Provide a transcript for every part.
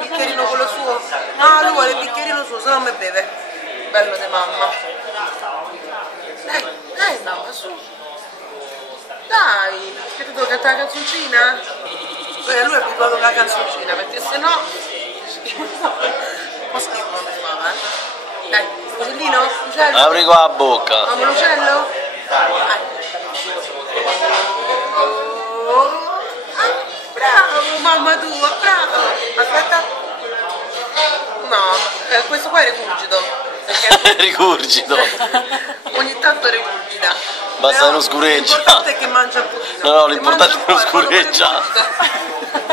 Il bicchierino quello suo? No, lui vuole il bicchierino suo, se no mi beve. Bello di mamma. Dai mamma, su. Dai, che ti devo cantare la canzoncina? Lui è abituato alla canzoncina, perché sennò un po' schifo non mi fa, Dai, uccellino? Uccello? Apri qua la bocca. Mamma l'uccello? Bravo mamma tua, bravo. Aspetta. No, questo qua è rigurgito. Rigurgito. Ogni tanto rigurgita. Basta che non scureggia. L'importante è che mangia un pochino. No, l'importante è non scureggia.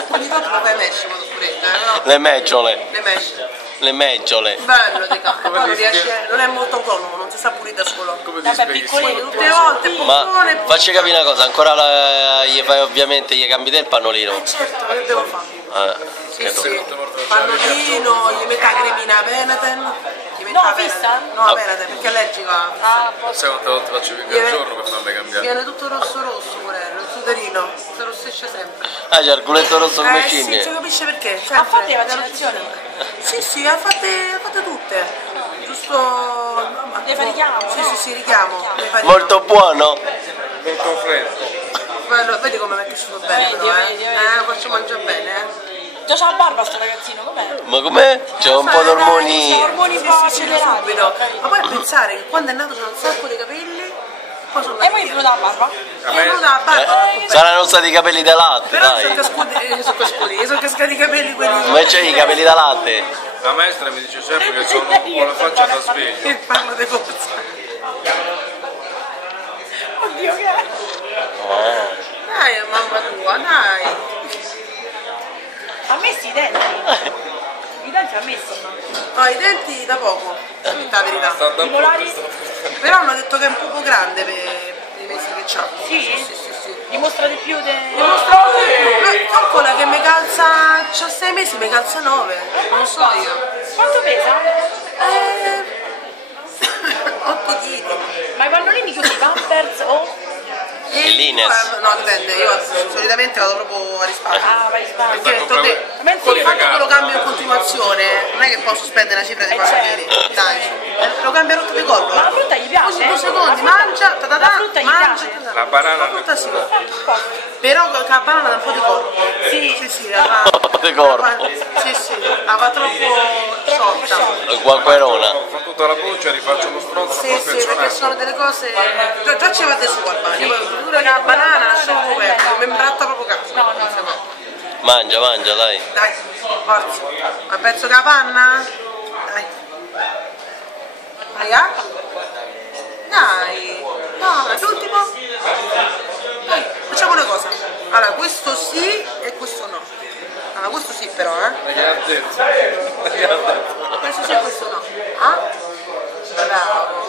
Ogni tanto lo fai mesce quando scureggia, no? Le meggiole. Le mesce. Le meggiole. Bello di capo, poi non è molto autonomo, non si sa pulire da solo. Vabbè, piccolino, tutte le volte, Ma facci capire una cosa, ancora gli fai ovviamente, gli cambi del pannolino. Certo, che devo fare? Sì. Pannolino, gli mette la cremina a Venaten. No, fissa? No, a Venaten, perché è allergico a... Sai quante volte faccio più al giorno per farmi cambiare? Viene tutto rosso, Morello, il suderino, si rossisce sempre. Ah, c'è il culetto rosso come scimmie. Sì, si capisce perché. Ha fatto le vaccinazioni? Sì, ha fatte tutte. Giusto... Le fa richiamo? Sì, richiamo. Molto buono. Molto fresco. Bello, vedi come mi è cresciuto bene, Vedi, però, vedi. faccio mangiare bene, Già c'ha la barba sto ragazzino, com'è? Ma com'è? C'è un po' di ormoni. Ormoni un po' accelerati. subito. Ma poi a pensare che quando è nato c'era un sacco di capelli, poi sono E poi è venuta la barba? è venuta la barba. Saranno stati i capelli da latte, Però dai. sono cascati i capelli quelli. Come c'è i capelli da latte? La maestra mi dice sempre che sono con la faccia da sveglio. Che parlo di forza. Oddio che è? Dai, mamma tua, dai. Ha messo i denti? I denti ha messi? No, i denti da poco, tutta la verità. I molari? Però hanno detto che è un po' grande per i mesi che c'ha. Sì? Sì. Dimostra di più Dimostra calcola che mi calza, c'ha 6 mesi, mi calza 9, non lo so io. Quanto pesa? 8 kg. Ma i pannolini chiusi i Pampers o? L'Ines. No, dipende, io solitamente vado proprio a risparmio. Ah, vai sbaglio. Perché ho detto te, col fatto che lo cambio in continuazione, non è che posso spendere una cifra di 4 kg. Dai, lo cambio a rotta di collo. Ma la frutta gli piace? Ogni 2 secondi, mangia, la frutta gli mangia, piace? La banana la frutta sì. Però con la banana da un po' di corpo. Sì, la fa. Di corpo. Sì, la fa troppo sciolta. Guacquerona. Fa tutta la buccia, rifaccio lo stronzo Sì, perché sono delle cose. Già ci va di su al bagno, poi dura che la banana lasciamo coperta, mi imbratta proprio casa. No. Mangia, dai. Dai, forza. Ma penso che la panna? Dai. Raga? Dai. No, l'ultimo? Dai, facciamo una cosa. Allora, questo sì e questo no. Allora, questo sì però, Questo sì e questo no. Ah? Bravo.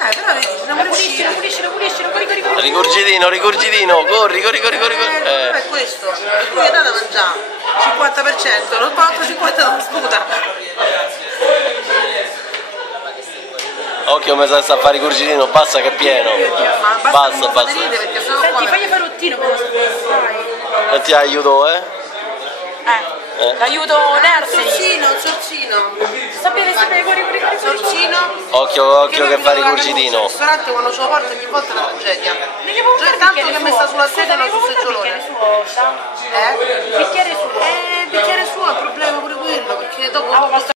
Però vedi, ci siamo riusciti. Puliscilo, corri. Rigurgitino, corri. È questo, tu gli hai dato da mangiare, 50%, non altro 50% da sputa. Occhio, mi sa sta a fare rigurgitino, basta che è pieno. Ma basta. Basta. Perché sennò Senti, qua... fagli fare rottino come fai. E ti aiuto, L'aiuto nursery. Sorsino. Sapere, corri. Sorsino. Occhio che fa rigurgitino. Il ristorante quando ce lo porta ogni volta è una tragedia. Devi portare Tanto che mi sta sulla sedia non sul seggiolone. Bicchiere suo. Bicchiere suo è un problema pure quello, perché dopo...